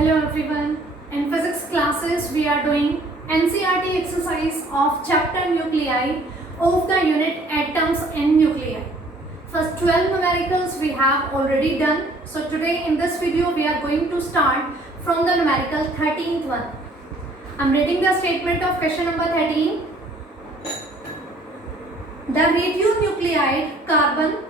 Hello everyone. In physics classes we are doing NCERT exercise of chapter nuclei of the unit atoms and nuclei. First 12 numericals we have already done. So today in this video we are going to start from the numerical 13th one. I am reading the statement of question number 13. The radionuclide carbon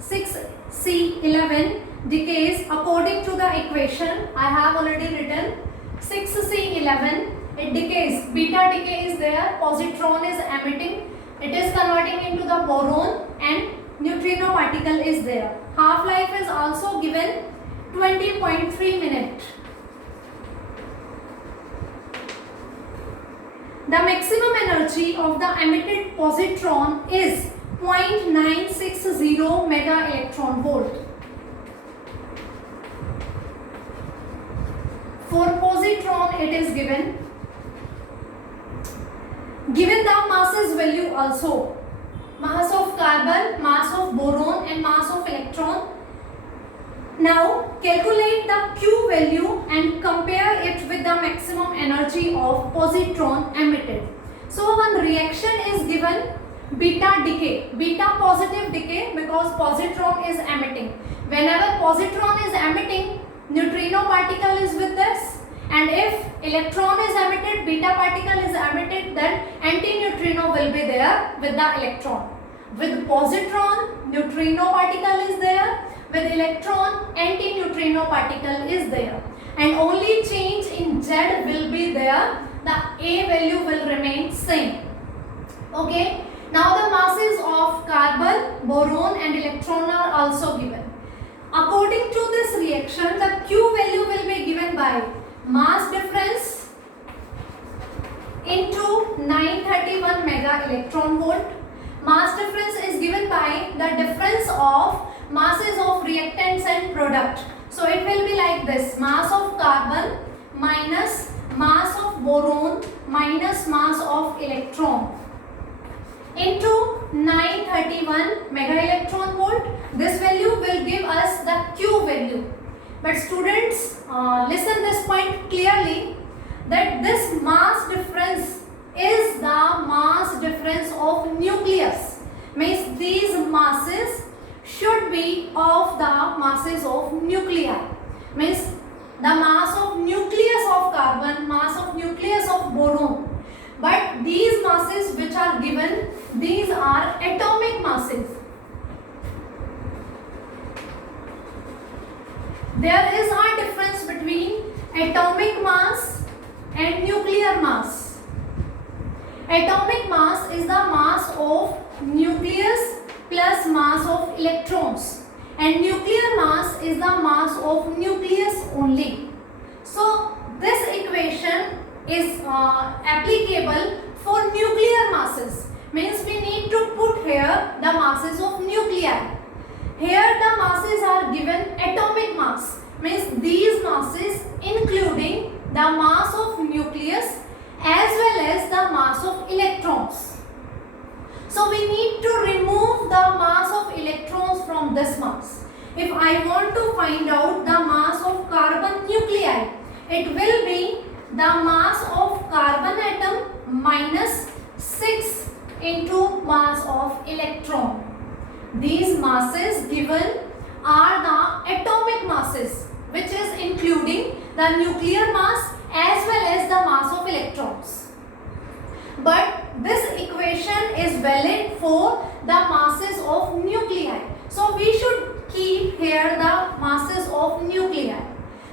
6C11 decays according to the equation. I have already written 6C11. It decays. Beta decay is there. Positron is emitting. It is converting into the boron and neutrino particle is there. Half-life is also given 20.3 minutes. The maximum energy of the emitted positron is 0.960 mega electron volt. For positron it is given the masses value also, mass of carbon, mass of boron and mass of electron. Now calculate the Q value and compare it with the maximum energy of positron emitted. So one reaction is given beta decay, beta positive decay, because positron is emitting. Whenever positron is emitting, neutrino particle is with this, and if electron is emitted, beta particle is emitted, then antineutrino will be there with the electron. With positron, neutrino particle is there. With electron, antineutrino particle is there, and only change in Z will be there. The A value will remain same. Okay. Now the masses of carbon, boron and electron are also given. According to this reaction, the Q value will be given by mass difference into 931 mega electron volt. Mass difference is given by the difference of masses of reactants and product. So it will be like this: mass of carbon minus mass of boron minus mass of electron into 931 mega electron volt. This value will give us the Q value. But students, listen this point clearly, that this mass difference is the mass difference of nucleus. Means these masses should be of the masses of nuclei. Means the mass of nucleus of carbon, mass of nucleus of boron. But these masses which are given, these are atomic masses. There is a difference between atomic mass and nuclear mass. Atomic mass is the mass of nucleus plus mass of electrons, and nuclear mass is the mass of nucleus only. So this equation is applicable for nuclear masses. Means we need to put here the masses of nuclei. Here the masses are given atomic mass. Means these masses including the mass of nucleus as well as the mass of electrons. So we need to remove the mass of electrons from this mass. If I want to find out the mass of carbon nuclei, it will be the mass of carbon atom minus 6 into mass of electron. These masses given are the atomic masses, which is including the nuclear mass as well as the mass of electrons. But this equation is valid for the masses of nuclei. So we should keep here the masses of nuclei.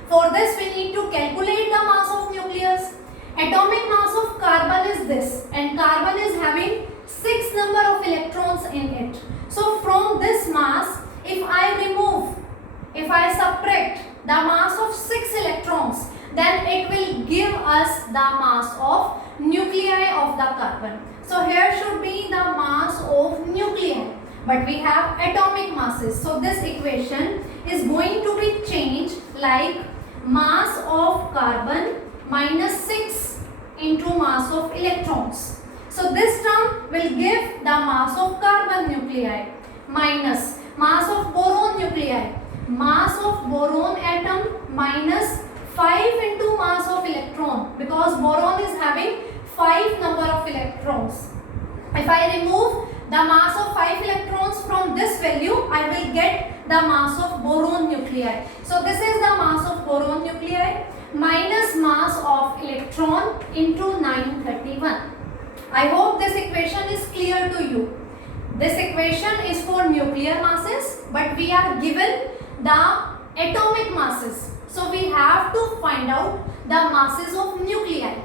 For this we need to calculate the mass of nucleus. Atomic mass of carbon is this, and carbon is having 6 number of electrons in it. So from this mass, if I subtract the mass of 6 electrons, then it will give us the mass of nuclei of the carbon. So here should be the mass of nuclei, but we have atomic masses. So this equation is going to be changed like mass of carbon minus 6 into mass of electrons. So this term will give the mass of carbon nuclei minus mass of boron nuclei. Mass of boron atom minus 5 because boron is having 5 number of electrons. If I remove the mass of 5 electrons from this value, I will get the mass of boron nuclei. So this is the mass of boron nuclei minus mass of electron into 931. I hope this equation is clear to you. This equation is for nuclear masses, but we are given the atomic masses. So we have to find out the masses of nuclei,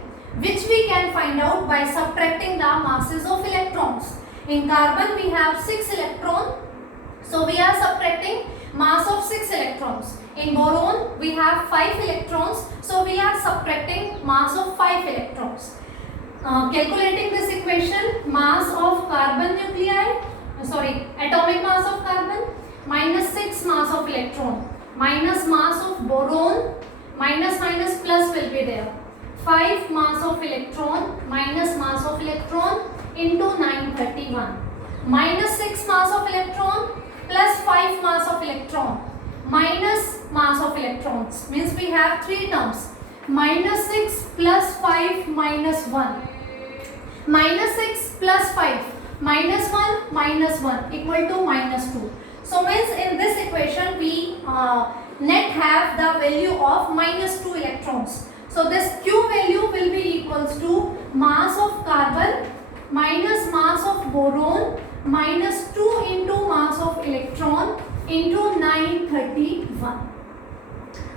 which we can find out by subtracting the masses of electrons. In carbon we have 6 electrons, so we are subtracting mass of 6 electrons. In boron we have 5 electrons, so we are subtracting mass of 5 electrons. Calculating this equation, mass of carbon nuclei, atomic mass of carbon minus 6 mass of electron minus mass of boron, minus minus plus will be there. 5 mass of electron minus mass of electron into 931 minus 6 mass of electron plus 5 mass of electron minus mass of electrons, means we have 3 terms, minus 6 plus 5 minus 1, minus 6 plus 5 minus 1 equal to minus 2. So means in this equation we net have the value of minus 2 electrons. So this Q value will be equals to mass of carbon minus mass of boron minus 2 into mass of electron into 931.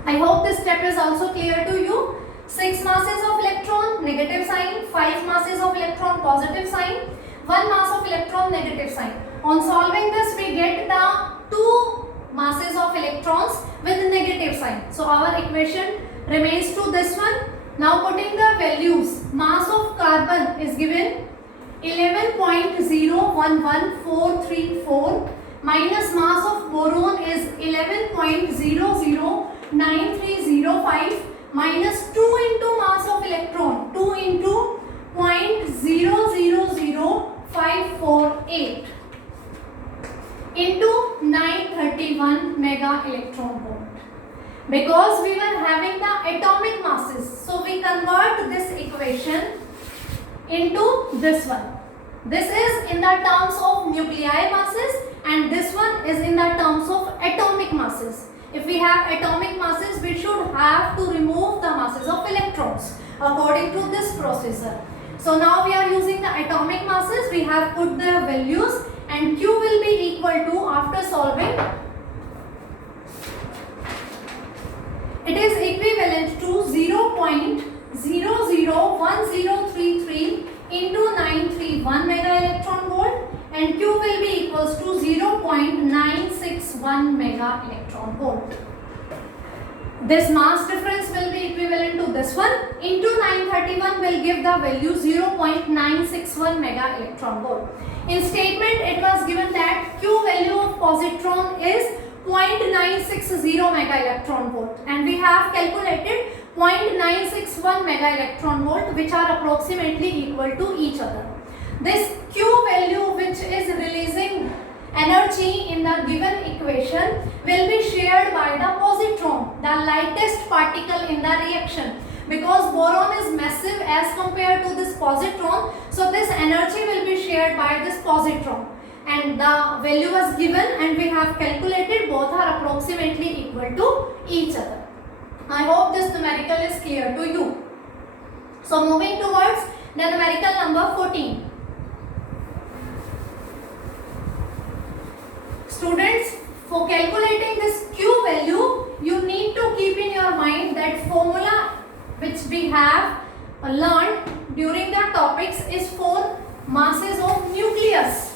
I hope this step is also clear to you. 6 masses of electron negative sign, 5 masses of electron positive sign, 1 mass of electron negative sign. On solving this we get the 2 masses of electrons with negative sign. So our equation remains to this one. Now putting the values, mass of carbon is given 11.011434 minus mass of boron is 11.009305 minus 2 into mass of electron, 2 into 0.000548 into 931 mega electron volt. Because we were having the atomic masses, so we convert this equation into this one. This is in the terms of nuclei masses and this one is in the terms of atomic masses. If we have atomic masses, we should have to remove the masses of electrons according to this procedure. So now we are using the atomic masses, we have put the values and Q will be equal to, after solving, it is equivalent to 0.001033 into 931 mega electron volt and Q will be equals to 0.961 mega electron volt. This mass difference will be equivalent to this one into 931 will give the value 0.961 mega electron volt. In statement it was given that Q value of positron is 0.960 mega electron volt and we have calculated 0.961 mega electron volt, which are approximately equal to each other. This Q value, which is releasing energy in the given equation, will be shared by the positron, the lightest particle in the reaction. Because boron is massive as compared to this positron, so this energy will be shared by this positron. And the value was given and we have calculated, both are approximately equal to each other. I hope this numerical is clear to you. So moving towards the numerical number 14. Students, for calculating this Q value, you need to keep in your mind that formula which we have learned during the topics is for masses of nucleus.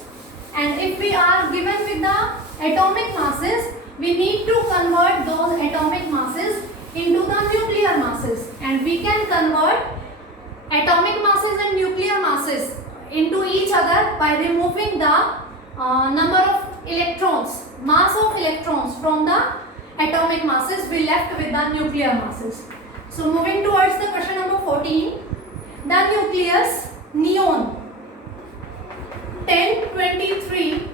And if we are given with the atomic masses, we need to convert those atomic masses into the nuclear masses. And we can convert atomic masses and nuclear masses into each other by removing the number of electrons, mass of electrons from the atomic masses. We left with the nuclear masses. So moving towards the question number 14, the nucleus neon 1023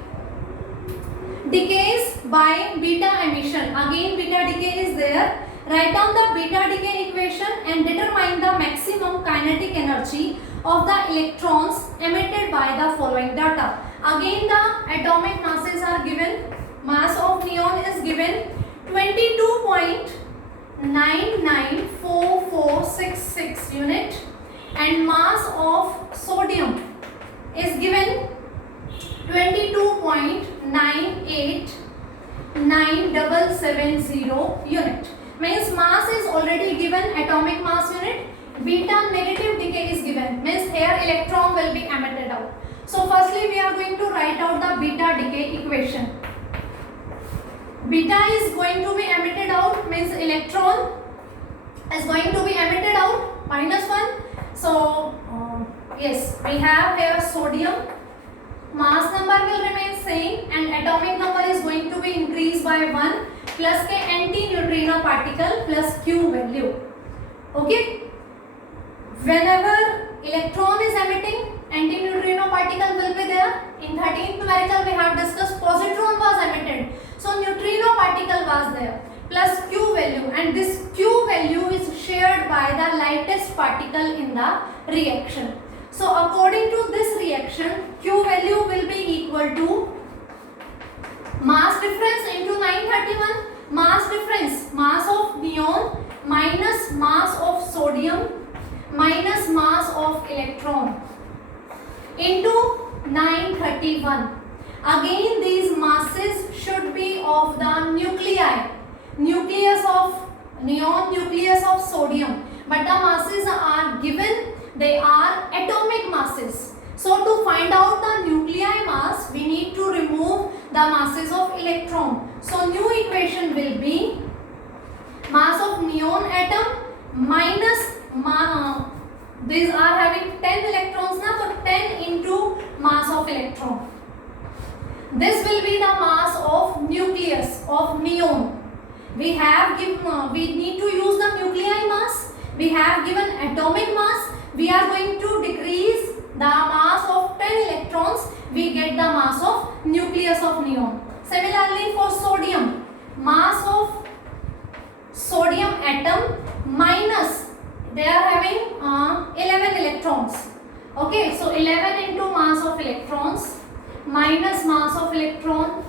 decays by beta emission. Again beta decay is there. Write down the beta decay equation and determine the maximum kinetic energy of the electrons emitted by the following data. Again the atomic masses are given. Mass of neon is given 22.994466 unit and mass of sodium is given 22.98970 unit. Means mass is already given, atomic mass unit. Beta negative decay is given, means here electron will be emitted out. So firstly we are going to write out the beta decay equation. Beta is going to be emitted out, means electron is going to be emitted out, -1. So yes, we have here sodium. Mass number will remain same and atomic number is going to be increased by 1 plus के anti-neutrino particle plus Q value. Okay. Whenever electron is emitting, anti-neutrino particle will be there. In 13th numerical we have discussed positron was emitted. So neutrino particle was there plus Q value, and this Q value is shared by the lightest particle in the reaction. So according to this reaction, Q value will be equal to mass difference into 931. Mass difference, mass of neon minus mass of sodium minus mass of electron into 931. Again these masses should be of the nuclei. Nucleus of neon, nucleus of sodium. But the masses are given, they are atomic masses. So to find out the nuclei mass, we need to remove the masses of electron. So new equation will be mass of neon atom minus these are having 10 electrons now, so 10 into mass of electron. This will be the mass of nucleus of neon. We have given, we need to use the nuclei mass. We have given atomic mass. We are going to decrease the mass of 10 electrons. We get the mass of nucleus of neon. Similarly for sodium, mass of sodium atom minus, they are having 11 electrons. Okay, so 11 into mass of electrons minus mass of electron,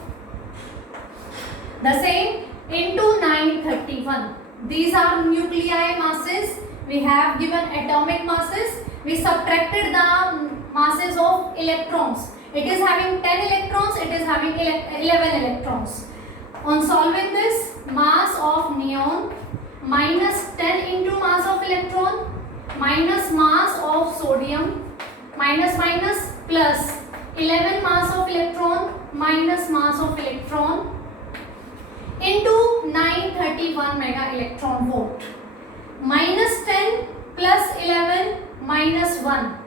the same into 931. These are nuclei masses. We have given atomic masses. We subtracted the masses of electrons. It is having 10 electrons, it is having 11 electrons. On solving this, mass of neon minus 10 into mass of electron minus mass of sodium minus plus 11 mass of electron minus mass of electron into 931 mega electron volt. Minus 10 plus 11 minus 1.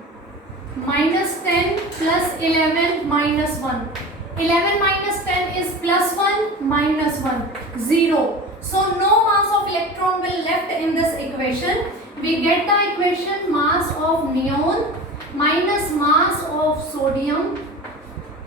Minus 10 plus 11 minus 1. 11 minus 10 is plus 1 minus 1. 0. So no mass of electron will left in this equation. We get the equation mass of neon minus mass of sodium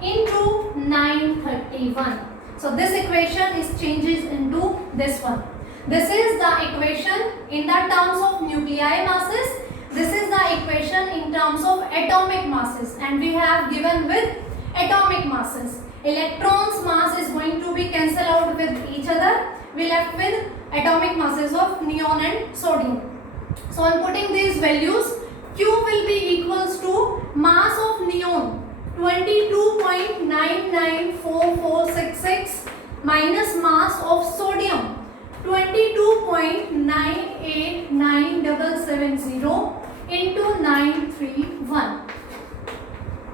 into 931. So this equation is changes into this one. This is the equation in the terms of nuclei masses. This is the equation in terms of atomic masses, and we have given with atomic masses. Electrons mass is going to be cancelled out with each other. We left with atomic masses of neon and sodium. So on putting these values, Q will be equals to mass of neon 22.994466 minus mass of sodium 22.98970 into 931.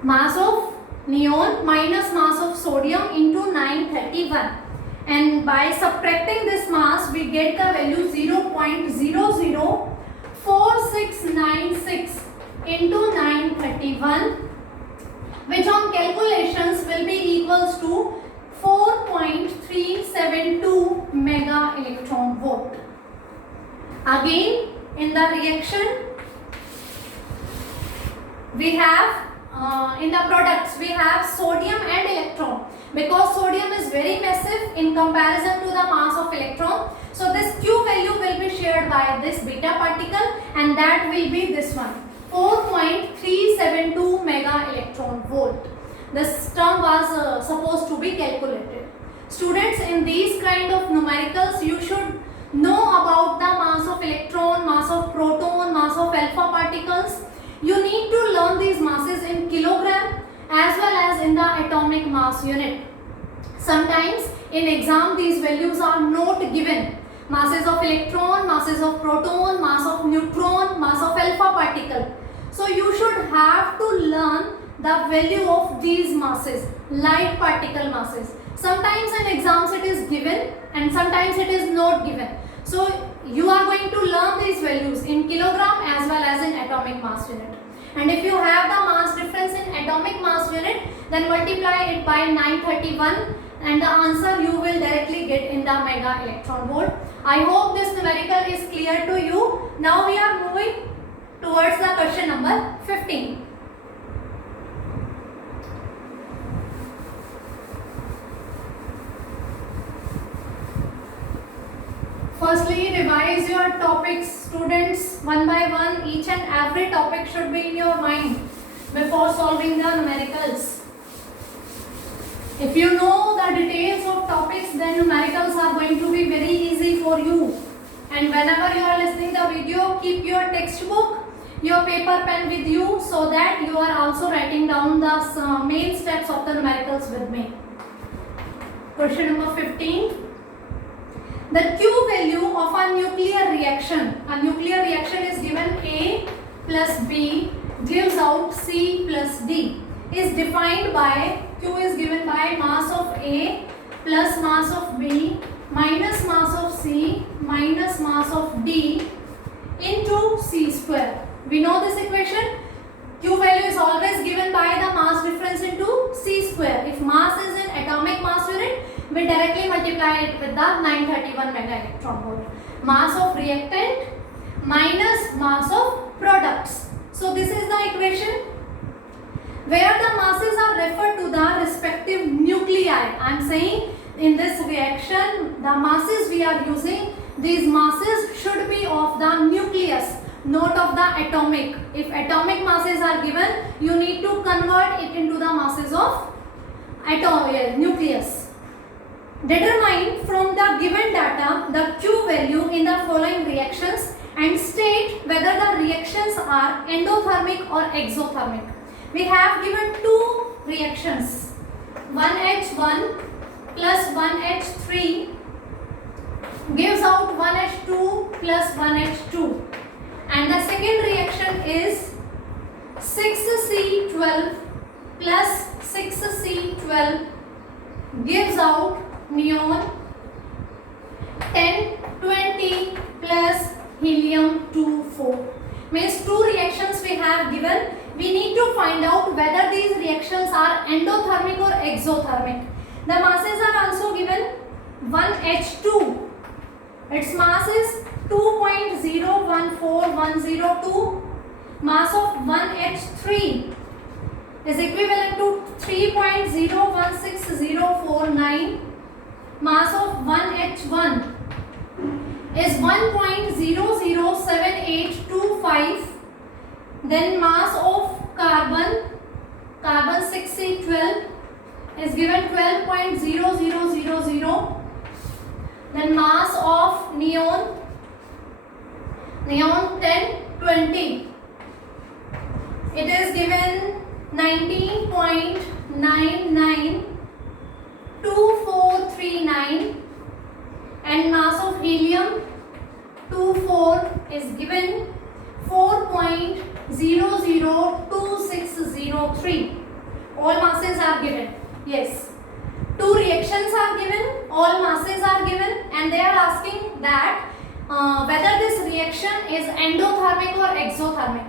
Mass of neon minus mass of sodium into 931. And by subtracting this mass, we get the value 0.004696 into 931, which on calculations will be equals to 4.372 mega electron volt. Again, in the reaction, we have in the products we have sodium and electron. because sodium is very massive in comparison to the mass of electron. So this Q value will be shared by this beta particle, and that will be this one, 4.372 mega electron volt. This term was supposed to be calculated. Students, in these kind of numericals you should know about the mass of electron, mass of proton, mass of alpha particles. You need to learn these masses in kilogram as well as in the atomic mass unit. Sometimes in exam these values are not given. Masses of electron, masses of proton, mass of neutron, mass of alpha particle. So you should have to learn the value of these masses, light particle masses. Sometimes in exams it is given and sometimes it is not given. So you are going to learn these values in kilogram as well as in atomic mass unit. And if you have the mass difference in atomic mass unit, then multiply it by 931 and the answer you will directly get in the mega electron volt. I hope this numerical is clear to you. Now we are moving towards the question number 15. Firstly, revise your topics, students, one by one. Each and every topic should be in your mind before solving the numericals. If you know the details of topics, then numericals are going to be very easy for you. And whenever you are listening the video, keep your textbook, your paper pen with you, so that you are also writing down the main steps of the numericals with me. Question number 15. The Q value of a nuclear reaction. A nuclear reaction is given A plus B gives out C plus D. Is defined by, Q is given by mass of A plus mass of B minus mass of C minus mass of D into C square. We know this equation. Q value is always given by the mass difference into C square. If mass is in atomic mass unit, we directly multiply it with the 931 mega electron volt. Mass of reactant minus mass of products. So this is the equation where the masses are referred to the respective nuclei. I am saying in this reaction the masses we are using, these masses should be of the nucleus, not of the atomic. If atomic masses are given, you need to convert it into the masses of nucleus. Determine from the given data the Q value in the following reactions and state whether the reactions are endothermic or exothermic. We have given two reactions, 1H1 plus 1H3 gives out 1H2 plus 1H2, and the second reaction is 6C12 plus 6C12 gives out neon 1020 plus helium 24. Means two reactions we have given. We need to find out whether these reactions are endothermic or exothermic. The masses are also given. 1H2, its mass is 2.014102. Mass of 1H3 is equivalent to 3.016049. Mass of 1H1 is 1.007825. Then mass of carbon 6C12 is given 12.0000. Then mass of neon 1020. It is given 19.992439, and mass of helium 24 is given 4.002603. All masses are given. Yes. Two reactions are given, all masses are given, and they are asking that whether this reaction is endothermic or exothermic.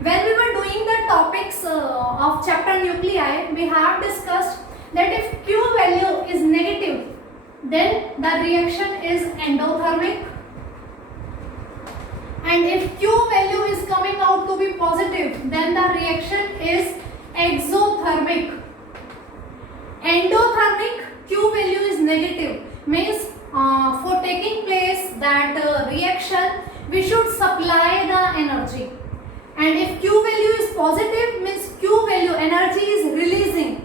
When we were doing the topics of chapter nuclei, we have discussed that if Q value is negative, then the reaction is endothermic, and if Q value is coming out to be positive, then the reaction is exothermic. Endothermic, Q value is negative, means for taking place that reaction we should supply the energy, and if Q value is positive means Q value energy is releasing.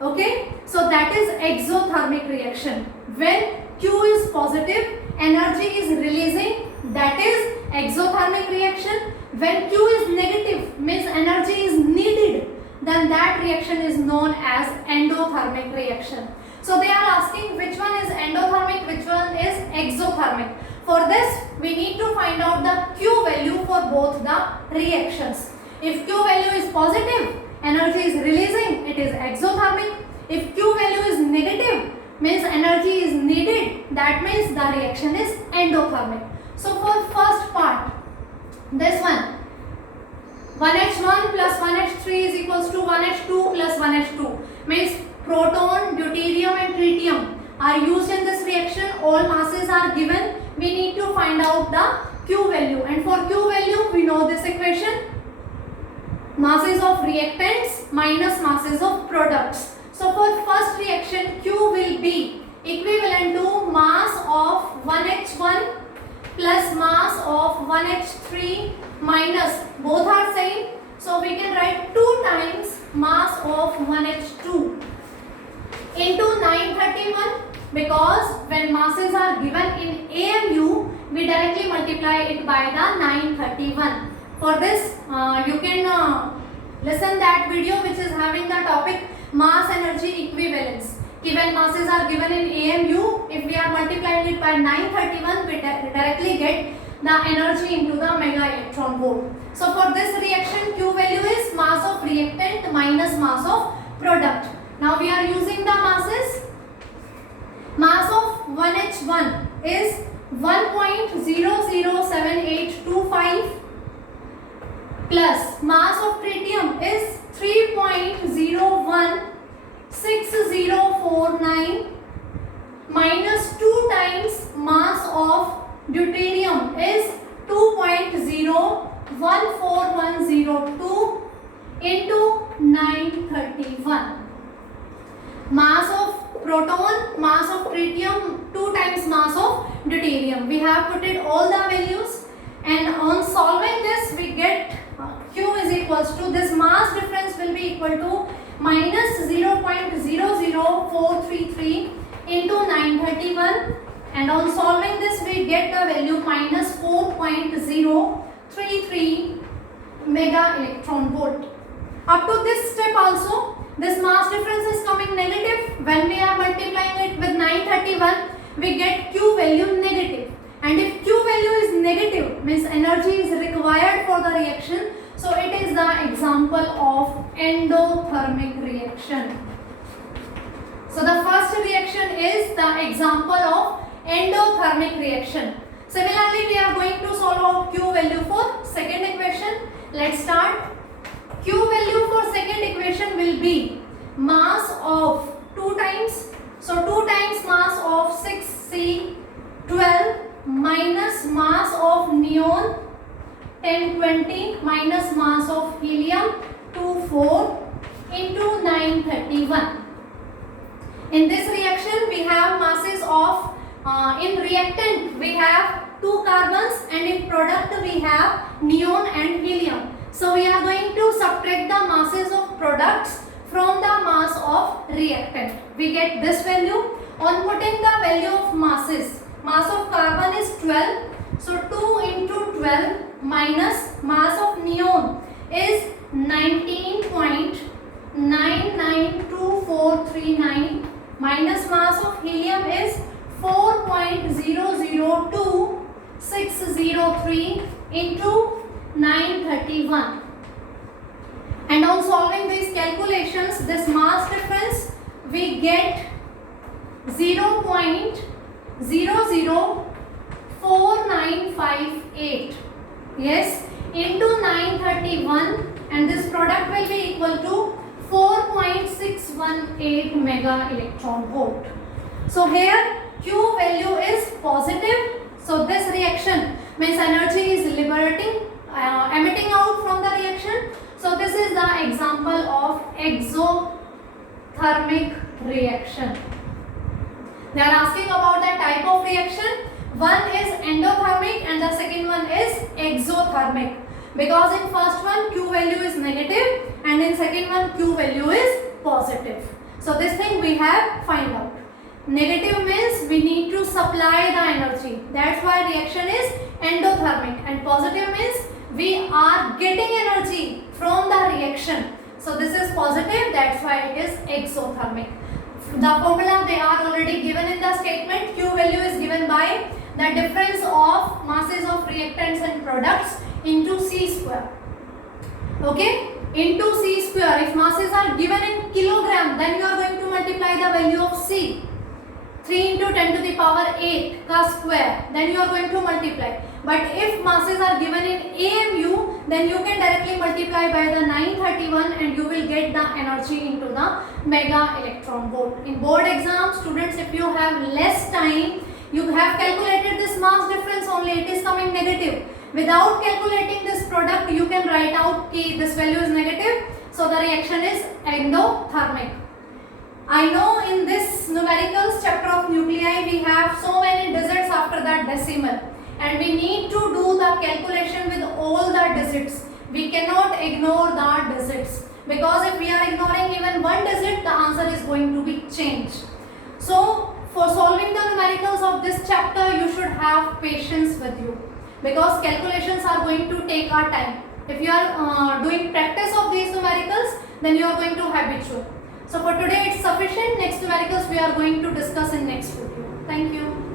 Okay, so that is exothermic reaction. When Q is positive, energy is releasing, that is exothermic reaction. When Q is negative means energy is needed, then that reaction is known as endothermic reaction. So they are asking which one is endothermic, which one is exothermic. For this we need to find out the Q value for both the reactions. If Q value is positive, energy is releasing, it is exothermic. If Q value is negative, means energy is needed, that means the reaction is endothermic. So for first part, this one, 1H1 plus 1H3 is equals to 1H2 plus 1H2, means proton, deuterium and tritium are used in this reaction. All masses are given. We need to find out the Q value, and for Q value we know this equation: masses of reactants minus masses of products. So for first reaction, Q will be equivalent to mass of 1H1 plus mass of 1H3 minus, both are same, so we can write 2 times mass of 1H2 into 931, because when masses are given in AMU, we directly multiply it by the 931. For this, you can listen that video which is having the topic mass energy equivalence. When masses are given in AMU, if we are multiplying it by 931, we directly get the energy into the mega electron volt. So for this reaction, Q value is mass of reactant minus mass of product. Now we are using the masses. Mass of 1H1 is 1.007825 plus mass of tritium is 3.016049 minus 2 times mass of deuterium is 2.01410 into 931. Mass of proton, mass of tritium, 2 times mass of deuterium. We have put it all the values, and on solving this we get Q is equals to, this mass difference will be equal to minus 0.00433 into 931, and on solving this we get the value minus 4.033 mega electron volt. Up to this step also, this mass difference is coming negative. When we are multiplying it with 931, we get Q value negative. And if Q value is negative, means energy is required for the reaction. So it is the example of endothermic reaction. So the first reaction is the example of endothermic reaction. Similarly, we are going to solve out Q value for second equation. Let's start. Q value for second equation will be mass of 2 times. So 2 times mass of 6C12 minus mass of neon 1020 minus mass of helium 24 into 931. In this reaction we have masses of, in reactant we have 2 carbons, and in product we have neon and helium. So we are going to subtract the masses of products from the mass of reactant. We get this value. On putting the value of masses, mass of carbon is 12. So 2 into 12 minus mass of neon is 19.992439 minus mass of helium is 4.002603 into 931. And on solving these calculations, this mass difference we get 0.004958, yes, into 931, and this product will be equal to 4.618 mega electron volt. So here Q value is positive. So this reaction means energy is liberating, emitting out from the reaction. So this is the example of exothermic reaction. They are asking about the type of reaction. One is endothermic and the second one is exothermic. Because in first one Q value is negative and in second one Q value is positive. So this thing we have find out. Negative means we need to supply the energy. That's why reaction is endothermic, and positive means we are getting energy from the reaction. So this is positive, that's why it is exothermic. The formula they are already given in the statement. Q value is given by the difference of masses of reactants and products into C square. Okay, into C square. If masses are given in kilogram, then you are going to multiply the value of C. 3 into 10 to the power 8 का square, then you are going to multiply. But if masses are given in AMU, then you can directly multiply by the 931 and you will get the energy into the mega electron volt. In board exam, students, if you have less time, you have calculated this mass difference only, it is coming negative. Without calculating this product, you can write out कि this value is negative, so the reaction is endothermic. I know in this numericals chapter of nuclei we have so many digits after that decimal, and we need to do the calculation with all the digits. We cannot ignore the digits, because if we are ignoring even one digit, the answer is going to be changed. So for solving the numericals of this chapter, you should have patience with you, because calculations are going to take our time. If you are doing practice of these numericals, then you are going to habitual. So for today it's sufficient. Next numericals we are going to discuss in next video. Thank you.